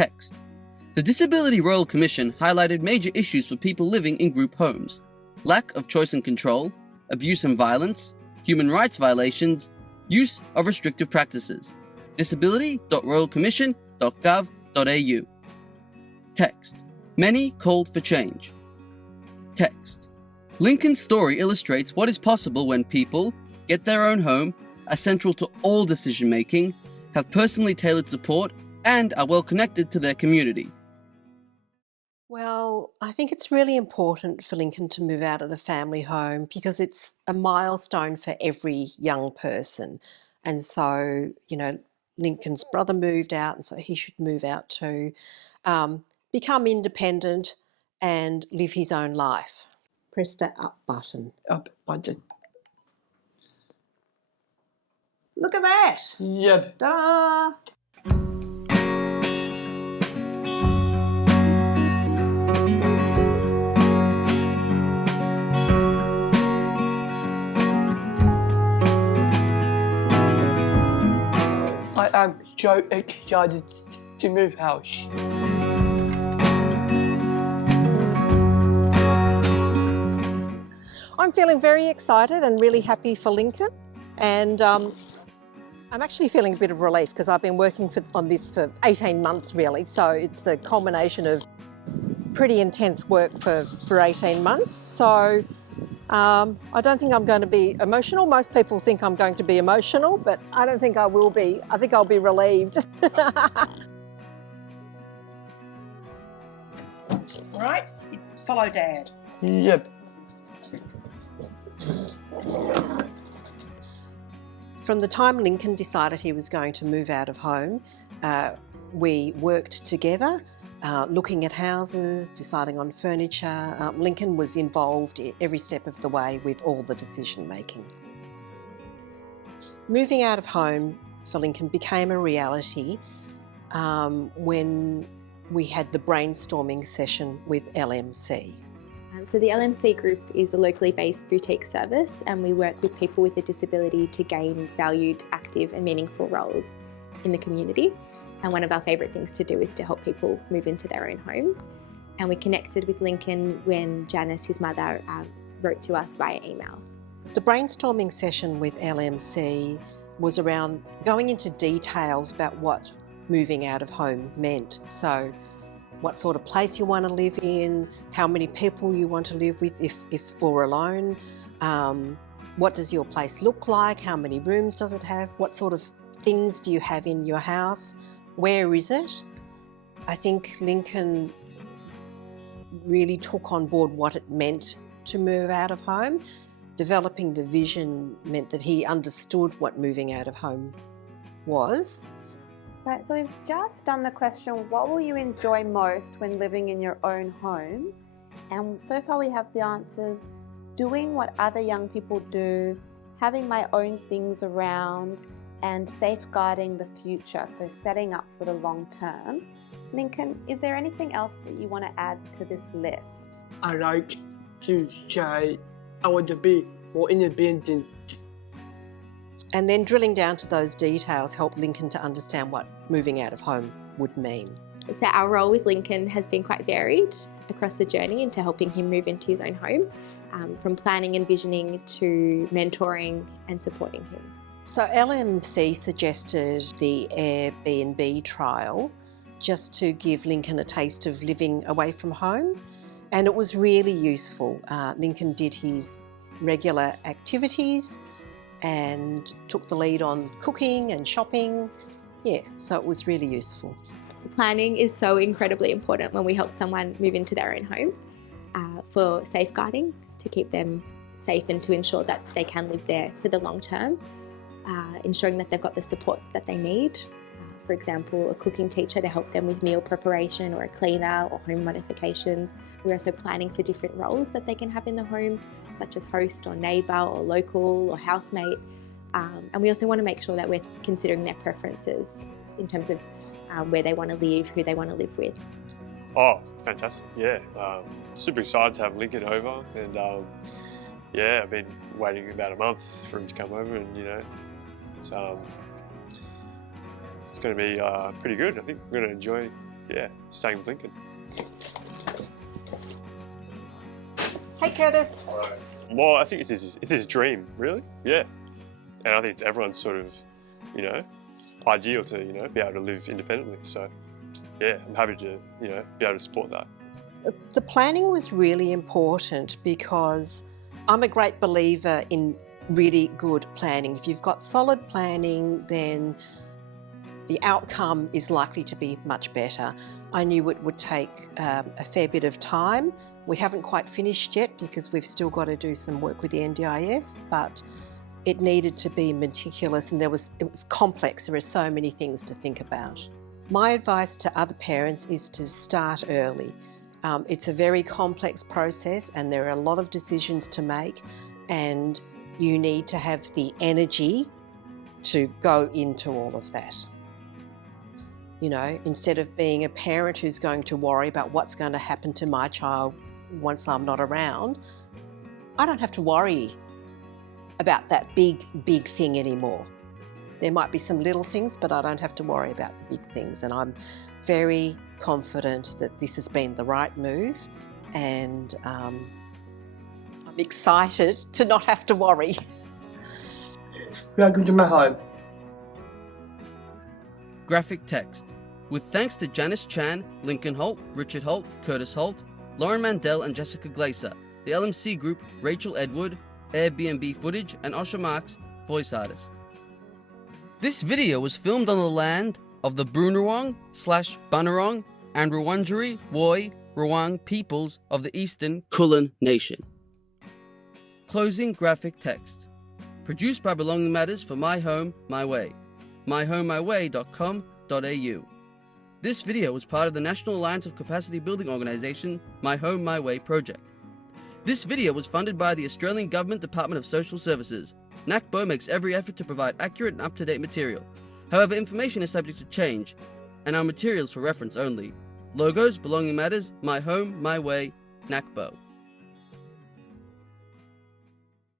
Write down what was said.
Text. The Disability Royal Commission highlighted major issues for people living in group homes: lack of choice and control, abuse and violence, human rights violations, use of restrictive practices. disability.royalcommission.gov.au. Text. Many called for change. Text. Lincoln's story illustrates what is possible when people get their own home, are central to all decision-making, have personally tailored support, and are well connected to their community. Well, I think it's really important for Lincoln to move out of the family home because it's a milestone for every young person. And so, Lincoln's brother moved out, and so he should move out too. Become independent and live his own life. Press that up button. Up button. Look at that! Yep. Ta-da! I am so excited to move house. I'm feeling very excited and really happy for Lincoln, and I'm actually feeling a bit of relief because I've been working on this for 18 months really, so it's the culmination of pretty intense work for 18 months. So I don't think I'm going to be emotional. Most people think I'm going to be emotional, but I don't think I will be. I think I'll be relieved. Right, follow Dad. Yep. From the time Lincoln decided he was going to move out of home, we worked together, looking at houses, deciding on furniture. Lincoln was involved every step of the way with all the decision making. Moving out of home for Lincoln became a reality when we had the brainstorming session with LMC. So the LMC group is a locally based boutique service, and we work with people with a disability to gain valued, active and meaningful roles in the community. And one of our favourite things to do is to help people move into their own home. And we connected with Lincoln when Janice, his mother, wrote to us via email. The brainstorming session with LMC was around going into details about what moving out of home meant. So what sort of place you want to live in, how many people you want to live with if or alone, what does your place look like, how many rooms does it have, what sort of things do you have in your house, where is it? I think Lincoln really took on board what it meant to move out of home. Developing the vision meant that he understood what moving out of home was. Right, so we've just done the question, what will you enjoy most when living in your own home? And so far we have the answers: doing what other young people do, having my own things around, and safeguarding the future, so setting up for the long term. Lincoln, is there anything else that you want to add to this list? I like to say I want to be more independent. And then drilling down to those details helped Lincoln to understand what moving out of home would mean. So our role with Lincoln has been quite varied across the journey into helping him move into his own home, from planning and visioning to mentoring and supporting him. So LMC suggested the Airbnb trial just to give Lincoln a taste of living away from home, and it was really useful. Lincoln did his regular activities and took the lead on cooking and shopping. Yeah, so it was really useful. Planning is so incredibly important when we help someone move into their own home, for safeguarding, to keep them safe and to ensure that they can live there for the long term, ensuring that they've got the support that they need. For example, a cooking teacher to help them with meal preparation, or a cleaner or home modifications. We're also planning for different roles that they can have in the home, such as host or neighbour or local or housemate. And we also want to make sure that we're considering their preferences in terms of where they want to live, who they want to live with. Oh, fantastic, yeah. Super excited to have Lincoln over, and yeah, I've been waiting about a month for him to come over, and it's going to be pretty good. I think we're going to enjoy yeah, staying with Lincoln. Hey, Curtis. Well, I think it's his dream, really. Yeah, and I think it's everyone's sort of, you know, ideal to, you know, be able to live independently. So, yeah, I'm happy to, you know, be able to support that. The planning was really important because I'm a great believer in really good planning. If you've got solid planning, then the outcome is likely to be much better. I knew it would take a fair bit of time. We haven't quite finished yet because we've still got to do some work with the NDIS, but it needed to be meticulous and it was complex. There are so many things to think about. My advice to other parents is to start early. It's a very complex process and there are a lot of decisions to make, and you need to have the energy to go into all of that. You know, instead of being a parent who's going to worry about what's going to happen to my child once I'm not around, I don't have to worry about that big thing anymore. There might be some little things, but I don't have to worry about the big things. And I'm very confident that this has been the right move, and I'm excited to not have to worry. Welcome to my home. Graphic text. With thanks to Janice Chan, Lincoln Holt, Richard Holt, Curtis Holt, Lauren Mandel and Jessica Glaser, the LMC Group, Rachel Edward, Airbnb footage, and Osher Marks, voice artist. This video was filmed on the land of the Boonwurrung/Bunurong and Wurundjeri Woi Wurrung peoples of the Eastern Kulin Nation. Closing graphic text. Produced by Belonging Matters for My Home, My Way. myhomemyway.com.au. This video was part of the National Alliance of Capacity Building organisation My Home, My Way project. This video was funded by the Australian Government Department of Social Services. NACBO makes every effort to provide accurate and up-to-date material. However, information is subject to change, and our materials for reference only. Logos, Belonging Matters, My Home, My Way, NACBO.